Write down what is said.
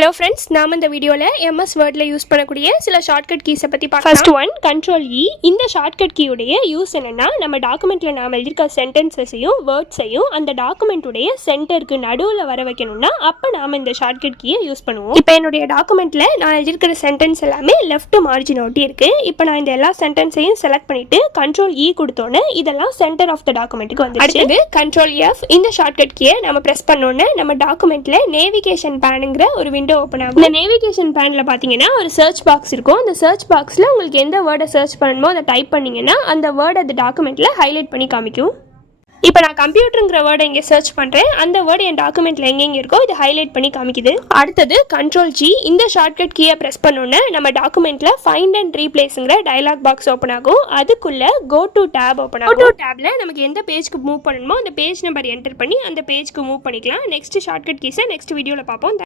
Hello friends, நாம் இந்த வீடியோவில் எம்எஸ் வேர்டில் யூஸ் பண்ணக்கூடிய சில ஷார்ட்கட் கீஸை பற்றி பார்க்கலாம். First one Ctrl+E. இந்த ஷார்ட்கட் கீயுடைய யூஸ் என்னென்னா, நம்ம டாக்குமெண்ட்டில் நாம் எழுதியிருக்க சென்டென்சஸையும் வேர்ட்ஸையும் அந்த டாக்குமெண்ட்டுடைய சென்டருக்கு நடுவில் வர வைக்கணும்னா அப்போ நாம் இந்த ஷார்ட்கட் கீயை யூஸ் பண்ணுவோம். இப்போ என்னுடைய டாக்குமெண்ட்டில் நான் எழுதியிருக்கிற சென்டென்ஸ் எல்லாமே லெஃப்ட் மார்ஜின் ஒட்டி இருக்குது. இப்போ நான் இந்த எல்லா சென்டென்ஸையும் செலக்ட் பண்ணிவிட்டு Ctrl+E கொடுத்தோன்னே இதெல்லாம் சென்டர் ஆஃப் த டாக்குமெண்ட்டுக்கு வந்து அடுத்தது Ctrl+F. இந்த ஷார்ட்கட் கீயை நம்ம ப்ரெஸ் பண்ணோன்னே நம்ம டாக்குமெண்ட்டில் நேவிகேஷன் பேனுங்கிற ஒரு விண்டோ ஓப்பன் ஆகும். இந்த நேவிகேஷன் பேனில் பார்த்தீங்கன்னா ஒரு சர்ச் பாக்ஸ் இருக்கும். அந்த சர்ச் பாக்ஸில் உங்களுக்கு எந்த வேர்டை சர்ச் பண்ணணுமோ அதை டைப் பண்ணிங்கன்னா அந்த வேர்டை அந்த டாக்குமெண்ட்டில் ஹைலைட் பண்ணி காமிக்கும். இப்போ நான் கம்ப்யூட்டருங்கிற வேர்டை இங்கே சர்ச் பண்ணுறேன். அந்த வேர்டு என் டாக்குமெண்ட்டில் எங்கெங்கே இருக்கோ இதை ஹைலைட் பண்ணி காமிக்குது. அடுத்தது Ctrl+G. இந்த ஷார்ட்கட் கீயை ப்ரெஸ் பண்ணோன்னே நம்ம டாக்குமெண்ட்டில் ஃபைண்ட் அண்ட் ரீப்ளேஸுங்கிற டயலாக் பாக்ஸ் ஓப்பன் ஆகும். அதுக்குள்ளே கோ டு டேப் ஓப்பன் ஆகும். கோ டு டேப்பில் நமக்கு எந்த பேஜ்க்கு மூவ் பண்ணணுமோ அந்த பேஜ் நம்பர் என்டர் பண்ணி அந்த பேஜ்க்கு மூவ் பண்ணிக்கலாம். நெக்ஸ்ட் ஷார்ட்கட் கீஸை நெக்ஸ்ட் வீடியோவில் பார்ப்போம்.